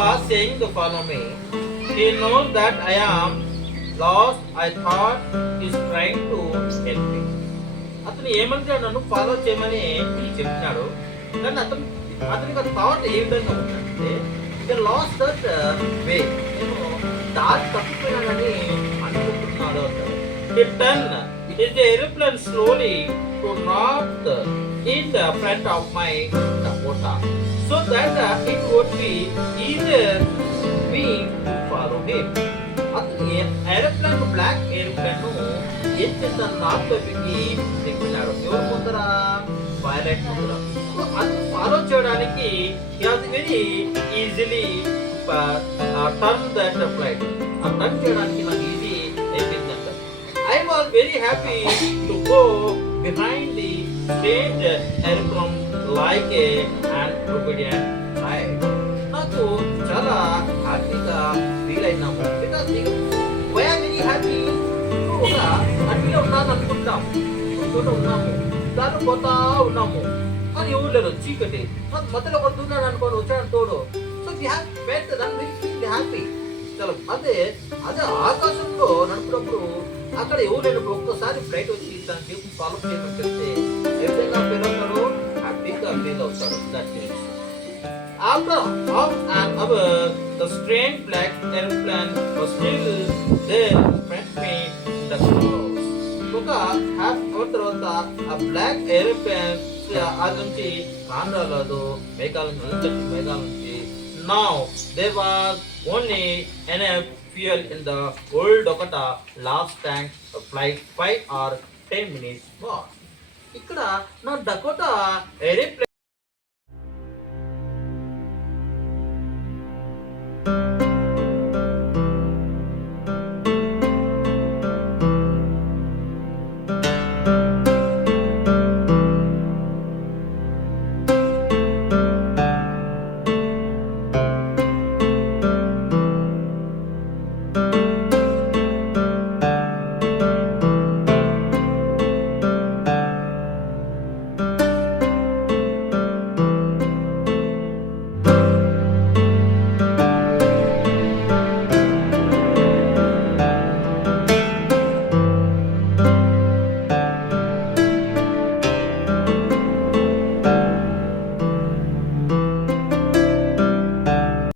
was saying to follow me. He knows that I am lost. I thought he's trying to help me. అతను ఏమంటాడు, నన్ను ఫాలో చేయమని చెప్తున్నాడు. కానీ అతనికి థాట్ ఏ విధంగా ఉందంటే, ద లాస్ట్ దట్ వే, నేను దారి తప్పిపోయినానని అనుకుంటున్నాడు అంటాడు. He turned his aeroplane slowly to north in the front of my Dakota, so that it would be easier me to follow him. అతను ఏరోప్లేన్, బ్లాక్ ఏరోప్లేన్ ఏం చేస్తాను, నార్త్ వైపుకి దిగుతున్నాడు. ఎవరు ముందర? పైలట్ ముందర. సో అతను ఫాలో చేయడానికి very easily turn that flight. ఆ టర్న్ చేయడానికి నాకు ఈజీ అయిపోయిందంట. I was very happy to go behind the strange aeroplane like a and obedient child. నాకు చాలా హ్యాపీగా ఫీల్ అయినాము. Because we are very happy. ఒక అడవిలో ఉన్నాను అనుకుంటాం, చోట ఉన్నాము, దాన్ని పోతా ఉన్నాము, కానీ ఎవరు లేరు, చీకటి. మధ్యలో ఒకటి ఉన్నాడు అనుకోండి, వచ్చాడు తోడు. So we have felt that very feel happy. చాలా అదే ఆకాశంలో నడుపునప్పుడు అక్కడ ఎవరు లేనప్పుడు ఒక్కసారి ఫ్లైట్ వచ్చి దానికి ఫాలో చేయమని చెప్తే ఏ విధంగా ఫీల్ అవుతాడు? హ్యాపీగా ఫీల్ అవుతాడు. That means after half an hour, the strange black airplane was still there in front of me in the clouds. ఒక హాఫ్ అవర్ తర్వాత ఆ బ్లాక్ ఏరోప్లేన్ అది నుంచి కానరాలేదు, మేఘాల నుంచి. Now there was only enough fuel in the old Dakota last tank of flight 5 or 10 minutes more. ఇక్కడ నా డకోటా ఏరోప్లేన్